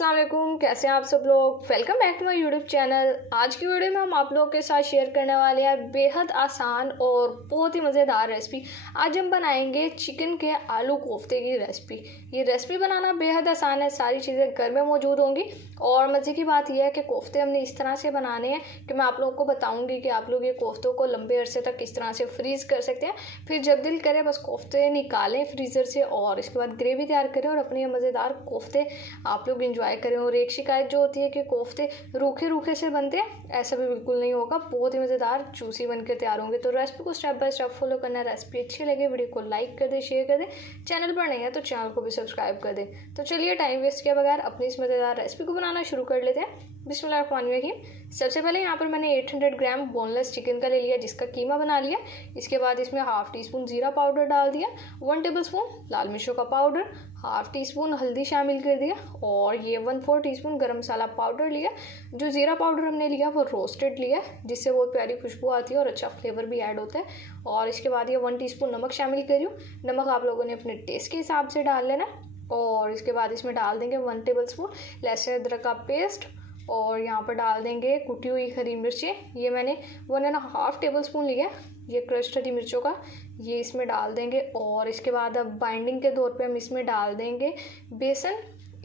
अस्सलाम वालेकुम, कैसे हैं आप सब लोग। Welcome back to my YouTube channel. आज की वीडियो में हम आप लोगों के साथ शेयर करने वाले हैं बेहद आसान और बहुत ही मज़ेदार रेसिपी। आज हम बनाएंगे चिकन के आलू कोफ्ते की रेसिपी। ये रेसिपी बनाना बेहद आसान है, सारी चीज़ें घर में मौजूद होंगी। और मज़े की बात यह है कि कोफ्ते हमने इस तरह से बनाने हैं कि मैं आप लोगों को बताऊँगी कि आप लोग ये कोफ्तों को लंबे अरसे तक किस तरह से फ्रीज़ कर सकते हैं। फिर जब दिल करे बस कोफ्ते निकालें फ्रीज़र से और इसके बाद ग्रेवी तैयार करें और अपने मज़ेदार कोफ्ते आप लोग इंजॉय करें। और एक शिकायत जो होती है कि कोफ्ते रूखे रूखे से बनते हैं, ऐसा भी बिल्कुल नहीं होगा, बहुत ही मज़ेदार जूसी बनकर तैयार होंगे। तो रेसिपी को स्टेप बाय स्टेप फॉलो करना है। रेसिपी अच्छी लगे वीडियो को लाइक कर दे, शेयर कर दे, चैनल पर नहीं है तो चैनल को भी सब्सक्राइब कर दे। तो चलिए टाइम वेस्ट किए बगैर अपनी इस मज़ेदार रेसिपी को बनाना शुरू कर लेते हैं। बिस्मिल्लाहिर्रहमानिर्रहीम। सबसे पहले यहाँ पर मैंने 800 ग्राम बोनलेस चिकन का ले लिया, जिसका कीमा बना लिया। इसके बाद इसमें हाफ टी स्पून जीरा पाउडर डाल दिया, 1 टेबलस्पून लाल मिर्चों का पाउडर, हाफ टी स्पून हल्दी शामिल कर दिया और ये 1/4 टीस्पून गरम मसाला पाउडर लिया। जो जीरा पाउडर हमने लिया वो रोस्टेड लिया, जिससे बहुत प्यारी खुशबू आती है और अच्छा फ्लेवर भी ऐड होता है। और इसके बाद ये 1 टीस्पून नमक शामिल करियो। नमक आप लोगों ने अपने टेस्ट के हिसाब से डाल लेना। और इसके बाद इसमें डाल देंगे 1 टेबलस्पून लहसुन अदरक का पेस्ट और यहाँ पर डाल देंगे कुटी हुई हरी मिर्चें। ये मैंने 1.5 टेबलस्पून लिया, ये क्रश्ड हरी मिर्चों का, ये इसमें डाल देंगे। और इसके बाद अब बाइंडिंग के तौर पे हम इसमें डाल देंगे बेसन।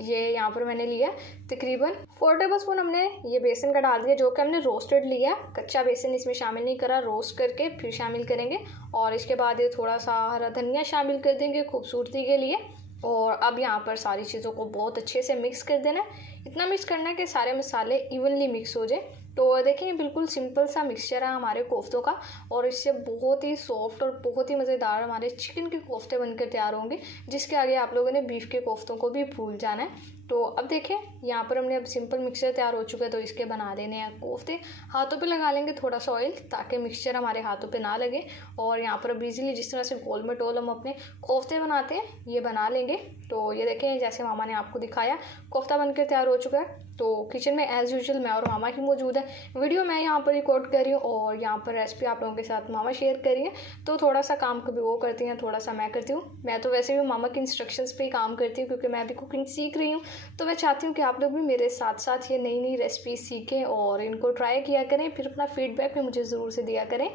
ये यहाँ पर मैंने लिया तकरीबन 4 टेबलस्पून हमने ये बेसन का डाल दिया, जो कि हमने रोस्टेड लिया। कच्चा बेसन इसमें शामिल नहीं करा, रोस्ट करके फिर शामिल करेंगे। और इसके बाद ये थोड़ा सा हरा धनिया शामिल कर देंगे खूबसूरती के लिए। और अब यहाँ पर सारी चीज़ों को बहुत अच्छे से मिक्स कर देना है। इतना मिक्स करना है कि सारे मसाले इवनली मिक्स हो जाए। तो देखिए बिल्कुल सिंपल सा मिक्सचर है हमारे कोफ्तों का और इससे बहुत ही सॉफ्ट और बहुत ही मज़ेदार हमारे चिकन के कोफ्ते बनकर तैयार होंगे, जिसके आगे आप लोगों ने बीफ के कोफ्तों को भी भूल जाना है। तो अब देखें यहाँ पर हमने अब सिंपल मिक्सचर तैयार हो चुका है, तो इसके बना देने हैं कोफ्ते। हाथों पे लगा लेंगे थोड़ा सा ऑयल ताकि मिक्सचर हमारे हाथों पे ना लगे। और यहाँ पर अब ईजिली जिस तरह से गोल मटोल हम अपने कोफ्ते बनाते हैं ये बना लेंगे। तो ये देखें जैसे मामा ने आपको दिखाया कोफ्ता बनकर तैयार हो चुका है। तो किचन में एज़ यूजुअल मैं और मामा ही मौजूद है। वीडियो मैं यहाँ पर रिकॉर्ड कर रही हूँ और यहाँ पर रेसिपी आप लोगों के साथ मामा शेयर कर रही है। तो थोड़ा सा काम कभी वो करती हैं, थोड़ा सा मैं करती हूँ। मैं तो वैसे भी मामा के इंस्ट्रक्शंस पे ही काम करती हूँ, क्योंकि मैं भी कुकिंग सीख रही हूँ। तो मैं चाहती हूँ कि आप लोग भी मेरे साथ साथ ये नई नई रेसिपी सीखें और इनको ट्राई किया करें, फिर अपना फीडबैक भी मुझे ज़रूर से दिया करें।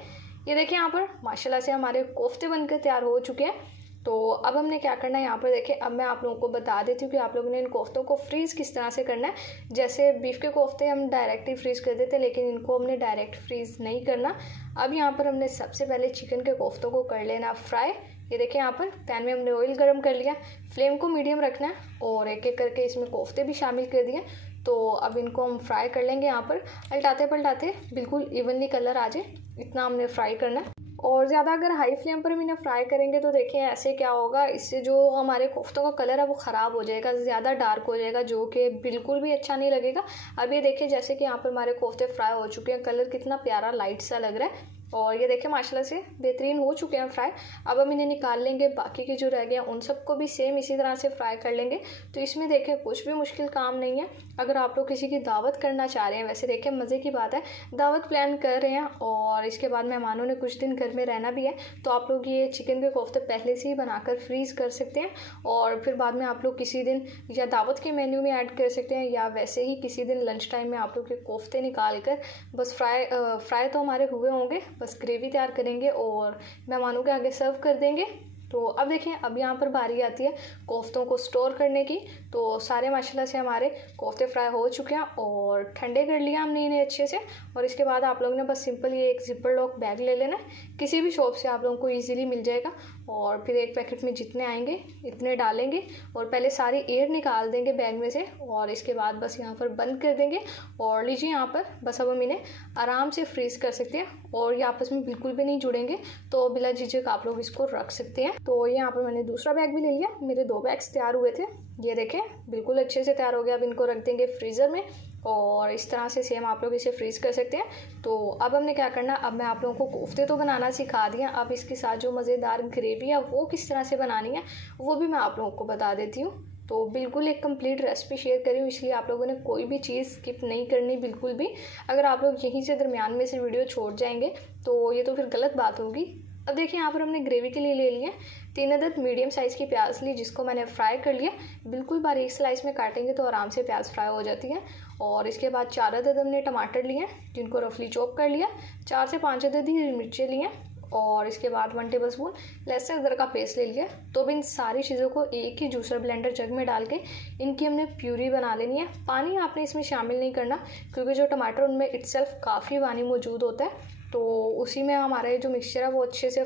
ये देखिए यहाँ पर माशाल्लाह से हमारे कोफ्ते बनकर तैयार हो चुके हैं। तो अब हमने क्या करना है यहाँ पर देखिए, अब मैं आप लोगों को बता देती हूँ कि आप लोगों ने इन कोफ्तों को फ्रीज़ किस तरह से करना है। जैसे बीफ के कोफ्ते हम डायरेक्ट ही फ्रीज़ कर देते, लेकिन इनको हमने डायरेक्ट फ्रीज़ नहीं करना। अब यहाँ पर हमने सबसे पहले चिकन के कोफ्तों को कर लेना फ्राई। ये देखिए यहाँ पर पैन में हमने ऑयल गर्म कर लिया, फ्लेम को मीडियम रखना है और एक एक करके इसमें कोफ्ते भी शामिल कर दिए। तो अब इनको हम फ्राई कर लेंगे। यहाँ पर पलटाते पलटाते बिल्कुल इवनली कलर आ जाए, इतना हमने फ्राई करना है। और ज़्यादा अगर हाई फ्लेम पर हम इन्हें फ्राई करेंगे तो देखिए ऐसे क्या होगा, इससे जो हमारे कोफ्तों का कलर है वो ख़राब हो जाएगा, ज़्यादा डार्क हो जाएगा, जो कि बिल्कुल भी अच्छा नहीं लगेगा। अब ये देखिए जैसे कि यहाँ पर हमारे कोफ्ते फ्राई हो चुके हैं, कलर कितना प्यारा लाइट सा लग रहा है और ये देखिए माशाल्लाह से बेहतरीन हो चुके हैं फ्राई। अब हम इन्हें निकाल लेंगे, बाकी के जो रह गए उन सबको भी सेम इसी तरह से फ्राई कर लेंगे। तो इसमें देखें कुछ भी मुश्किल काम नहीं है। अगर आप लोग किसी की दावत करना चाह रहे हैं, वैसे देखें मज़े की बात है, दावत प्लान कर रहे हैं और इसके बाद मेहमानों ने कुछ दिन घर में रहना भी है, तो आप लोग ये चिकन के कोफ्ते पहले से ही बनाकर फ्रीज़ कर सकते हैं और फिर बाद में आप लोग किसी दिन या दावत के मेन्यू में ऐड कर सकते हैं या वैसे ही किसी दिन लंच टाइम में आप लोग के कोफ्ते निकाल कर बस फ्राई तो हमारे हुए होंगे, बस ग्रेवी तैयार करेंगे और मेहमानों के आगे सर्व कर देंगे। तो अब देखें अब यहाँ पर बारी आती है कोफ्तों को स्टोर करने की। तो सारे माशाल्लाह से हमारे कोफ्ते फ्राई हो चुके हैं और ठंडे कर लिया हमने इन्हें अच्छे से। और इसके बाद आप लोगों ने बस सिंपल ये एक जिपर लॉक बैग ले लेना है, किसी भी शॉप से आप लोगों को ईजिली मिल जाएगा। और फिर एक पैकेट में जितने आएंगे इतने डालेंगे और पहले सारी एयर निकाल देंगे बैग में से और इसके बाद बस यहाँ पर बंद कर देंगे। और लीजिए यहाँ पर बस अब हम इन्हें आराम से फ्रीज़ कर सकते हैं और ये आपस में बिल्कुल भी नहीं जुड़ेंगे, तो बिला झिझक आप लोग इसको रख सकते हैं। तो यहाँ पर मैंने दूसरा बैग भी ले लिया, मेरे 2 बैग्स तैयार हुए थे। ये देखें बिल्कुल अच्छे से तैयार हो गया। अब इनको रख देंगे फ्रीज़र में और इस तरह से सेम आप लोग इसे फ्रीज़ कर सकते हैं। तो अब हमने क्या करना, अब मैं आप लोगों को कोफ्ते तो बनाना सिखा दिया, अब इसके साथ जो मज़ेदार ग्रेवी है वो किस तरह से बनानी है वो भी मैं आप लोगों को बता देती हूँ। तो बिल्कुल एक कंप्लीट रेसिपी शेयर करी हूँ, इसलिए आप लोगों ने कोई भी चीज़ स्किप नहीं करनी बिल्कुल भी। अगर आप लोग यहीं से दरमियान में से वीडियो छोड़ जाएंगे तो ये तो फिर गलत बात होगी। अब देखिए यहाँ पर हमने ग्रेवी के लिए ले लिया 3 अदद मीडियम साइज़ की प्याज ली, जिसको मैंने फ्राई कर लिया। बिल्कुल बारीक स्लाइस में काटेंगे तो आराम से प्याज फ्राई हो जाती है। और इसके बाद 4 अदद हमने टमाटर लिए, जिनको रफली चॉप कर लिया। 4 से 5 अदद ही मिर्चें लिए। और इसके बाद 1 टेबल स्पून लहसुन अदरक का पेस्ट ले लिया। तो अब इन सारी चीज़ों को एक ही जूसर ब्लेंडर जग में डाल के इनकी हमने प्यूरी बना लेनी है। पानी आपने इसमें शामिल नहीं करना, क्योंकि जो टमाटर उनमें इटसेल्फ काफ़ी पानी मौजूद होता है, तो उसी में हमारा जो मिक्सचर है वो अच्छे से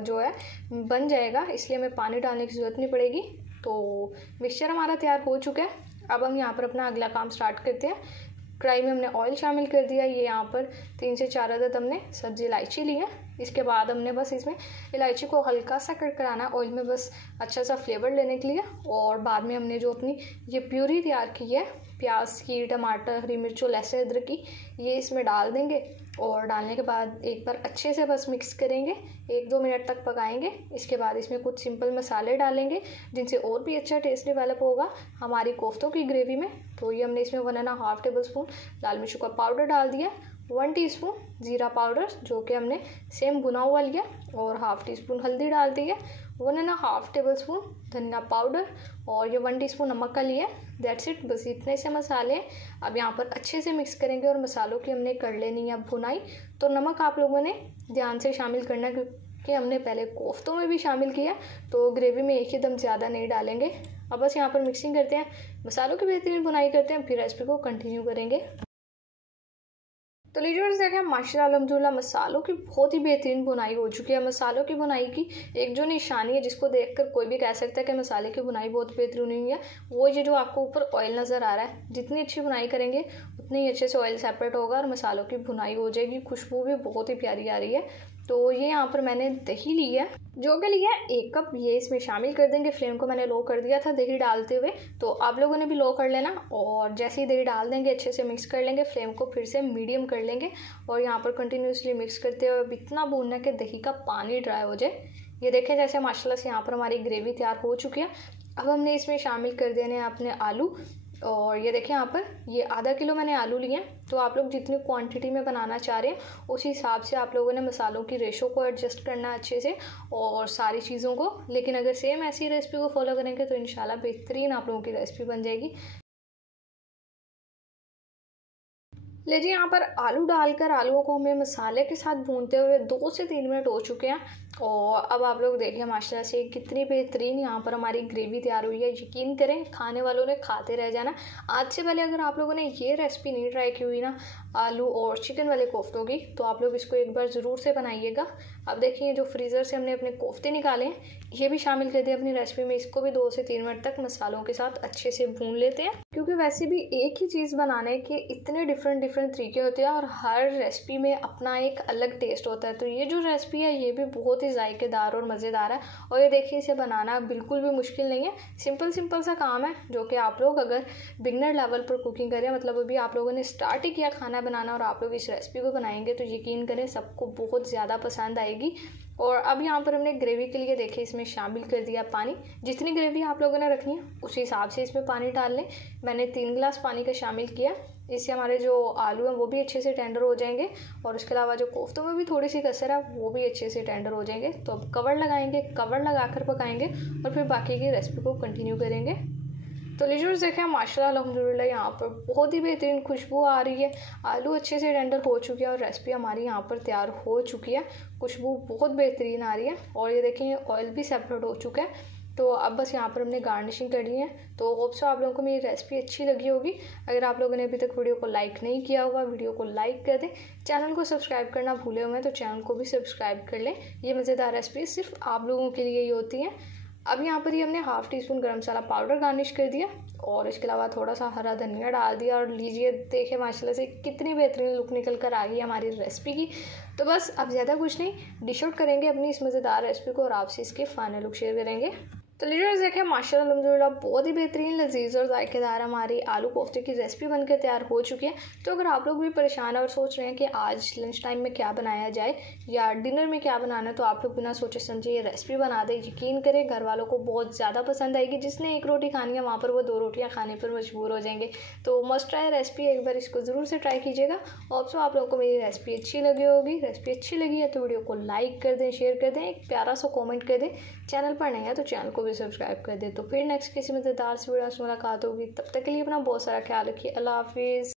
जो है बन जाएगा, इसलिए हमें पानी डालने की ज़रूरत नहीं पड़ेगी। तो मिक्सचर हमारा तैयार हो चुका है। अब हम यहाँ पर अपना अगला काम स्टार्ट करते हैं। कढ़ाई में हमने ऑयल शामिल कर दिया। ये यहाँ पर 3 से 4 अदद हमने सब्जी इलायची ली है। इसके बाद हमने बस इसमें इलायची को हल्का सा कड़कड़ाना ऑयल में, बस अच्छा सा फ्लेवर लेने के लिए। और बाद में हमने जो अपनी ये प्यूरी तैयार की है प्याज की, टमाटर, हरी मिर्च और लहसुन अदरक की, ये इसमें डाल देंगे। और डालने के बाद एक बार अच्छे से बस मिक्स करेंगे, 1-2 मिनट तक पकाएंगे। इसके बाद इसमें कुछ सिंपल मसाले डालेंगे, जिनसे और भी अच्छा टेस्ट डेवलप होगा हमारी कोफ्तों की ग्रेवी में। तो ये हमने इसमें 1.5 टेबल स्पून लाल मिर्च का पाउडर डाल दिया, 1 टीस्पून जीरा पाउडर जो कि हमने सेम भुना हुआ लिया, और 1/2 टीस्पून हल्दी डाल दी है, 1.5 टेबल स्पून धनिया पाउडर, और ये 1 टीस्पून नमक का लिया। दैट्स इट, बस इतने से मसाले अब यहाँ पर अच्छे से मिक्स करेंगे। और मसालों की हमने कर लेनी है भुनाई। तो नमक आप लोगों ने ध्यान से शामिल करना, क्योंकि हमने पहले कोफ्तों में भी शामिल किया, तो ग्रेवी में एक ही दम ज़्यादा नहीं डालेंगे। अब बस यहाँ पर मिक्सिंग करते हैं, मसालों की बेहतरीन भुनाई करते हैं, फिर रेसिपी को कंटिन्यू करेंगे। तो लीजिए देखें, माशाल्लाह अल्हम्दुलिल्लाह मसालों की बहुत ही बेहतरीन बुनाई हो चुकी है। मसालों की बुनाई की एक जो निशानी है, जिसको देखकर कोई भी कह सकता है कि मसाले की बुनाई बहुत बेहतरीन हुई है, वो ये जो आपको ऊपर ऑयल नज़र आ रहा है। जितनी अच्छी बुनाई करेंगे उतनी ही अच्छे से ऑयल सेपरेट होगा और मसालों की बुनाई हो जाएगी। खुशबू भी बहुत ही प्यारी आ रही है। तो ये यहाँ पर मैंने दही ली है, जो कि लिया है 1 कप। ये इसमें शामिल कर देंगे। फ्लेम को मैंने लो कर दिया था दही डालते हुए, तो आप लोगों ने भी लो कर लेना। और जैसे ही दही डाल देंगे अच्छे से मिक्स कर लेंगे, फ्लेम को फिर से मीडियम कर लेंगे। और यहाँ पर कंटिन्यूसली मिक्स करते हुए इतना भूनना कि दही का पानी ड्राई हो जाए। ये देखें जैसे माशाल्लाह से यहाँ पर हमारी ग्रेवी तैयार हो चुकी है। अब हमने इसमें शामिल कर देने हैं अपने आलू। और ये देखें यहाँ पर ये आधा किलो मैंने आलू लिए हैं। तो आप लोग जितनी क्वांटिटी में बनाना चाह रहे हैं उस हिसाब से आप लोगों ने मसालों की रेशो को एडजस्ट करना है अच्छे से, और सारी चीज़ों को। लेकिन अगर सेम ऐसी रेसिपी को फॉलो करेंगे तो इंशाल्लाह बेहतरीन आप लोगों की रेसिपी बन जाएगी। लीजिए यहाँ पर आलू डालकर आलूओं को हमें मसाले के साथ भूनते हुए 2 से 3 मिनट हो चुके हैं। और अब आप लोग देखिए माशाल्लाह से कितनी बेहतरीन यहाँ पर हमारी ग्रेवी तैयार हुई है। यकीन करें खाने वालों ने खाते रह जाना। आज से पहले अगर आप लोगों ने ये रेसिपी नहीं ट्राई की हुई ना आलू और चिकन वाले कोफ्तों की, तो आप लोग इसको एक बार ज़रूर से बनाइएगा। अब देखिए जो फ्रीज़र से हमने अपने कोफ्ते निकाले हैं, ये भी शामिल कर दिया अपनी रेसिपी में। इसको भी 2 से 3 मिनट तक मसालों के साथ अच्छे से भून लेते हैं, क्योंकि वैसे भी एक ही चीज़ बनाने के इतने डिफरेंट तरीके होते हैं और हर रेसिपी में अपना एक अलग टेस्ट होता है। तो ये जो रेसिपी है ये भी बहुत ही जायकेदार और मज़ेदार है। और ये देखिए इसे बनाना बिल्कुल भी मुश्किल नहीं है, सिंपल सा काम है, जो कि आप लोग अगर बिगनर लेवल पर कुकिंग करें, मतलब अभी आप लोगों ने स्टार्ट ही किया खाना बनाना, और आप लोग इस रेसिपी को बनाएंगे तो यकीन करें सबको बहुत ज़्यादा पसंद आएगी। और अब यहाँ पर हमने ग्रेवी के लिए देखिए इसमें शामिल कर दिया पानी। जितनी ग्रेवी आप लोगों ने रखनी है उस हिसाब से इसमें पानी डाल लें। मैंने 3 गिलास पानी का शामिल किया। इससे हमारे जो आलू हैं वो भी अच्छे से टेंडर हो जाएंगे, और उसके अलावा जो कोफ्तों में भी थोड़ी सी कसर है वो भी अच्छे से टेंडर हो जाएंगे। तो अब कवर लगाएंगे, कवर लगाकर पकाएंगे और फिर बाकी की रेसिपी को कंटिन्यू करेंगे। तो लीजिए देखें माशाल्लाह अल्हम्दुलिल्लाह यहाँ पर बहुत ही बेहतरीन खुशबू आ रही है। आलू अच्छे से टेंडर हो चुके हैं और रेसिपी हमारी यहाँ पर तैयार हो चुकी है। खुशबू बहुत बेहतरीन आ रही है। और ये देखें ऑयल भी सेपरेट हो चुका है। तो अब बस यहाँ पर हमने गार्निशिंग करनी है। तो होप सो आप लोगों को मेरी रेसिपी अच्छी लगी होगी। अगर आप लोगों ने अभी तक वीडियो को लाइक नहीं किया होगा, वीडियो को लाइक कर दें। चैनल को सब्सक्राइब करना भूले हुए हैं तो चैनल को भी सब्सक्राइब कर लें। ये मज़ेदार रेसिपी सिर्फ आप लोगों के लिए ही होती हैं। अब यहाँ पर ही हमने 1/2 टीस्पून गरम मसाला पाउडर गार्निश कर दिया, और इसके अलावा थोड़ा सा हरा धनिया डाल दिया। और लीजिए देखें माशाल्लाह से कितनी बेहतरीन लुक निकल कर आ गई हमारी रेसिपी की। तो बस अब ज़्यादा कुछ नहीं, डिश आउट करेंगे अपनी इस मज़ेदार रेसिपी को और आपसे इसके फाइनल लुक शेयर करेंगे। तो लीडर्स देखें माशाल्लाह अल्हम्दुलिल्लाह बहुत ही बेहतरीन लजीज और जायकेदार हमारी आलू कोफ्ते की रेसिपी बनकर तैयार हो चुकी है। तो अगर आप लोग भी परेशान और सोच रहे हैं कि आज लंच टाइम में क्या बनाया जाए या डिनर में क्या बनाना है, तो आप लोग बिना सोचे समझे ये रेसिपी बना दें। यकीन करें घर वालों को बहुत ज़्यादा पसंद आएगी। जिसने एक रोटी खानी है वहाँ पर वो 2 रोटियाँ खाने पर मजबूर हो जाएंगे। तो मस्ट ट्राई रेसिपी, एक बार इसको ज़रूर से ट्राई कीजिएगा। और आप लोगों को मेरी रेसिपी अच्छी लगी होगी। रेसिपी अच्छी लगी है तो वीडियो को लाइक कर दें, शेयर कर दें, एक प्यारा सा कॉमेंट कर दें। चैनल पर नहीं है तो चैनल को भी सब्सक्राइब कर दें। तो फिर नेक्स्ट किसी मज़ेदार से वीडियो से मुलाकात होगी। तब तक के लिए अपना बहुत सारा ख्याल रखिए। अल्लाह हाफिज़।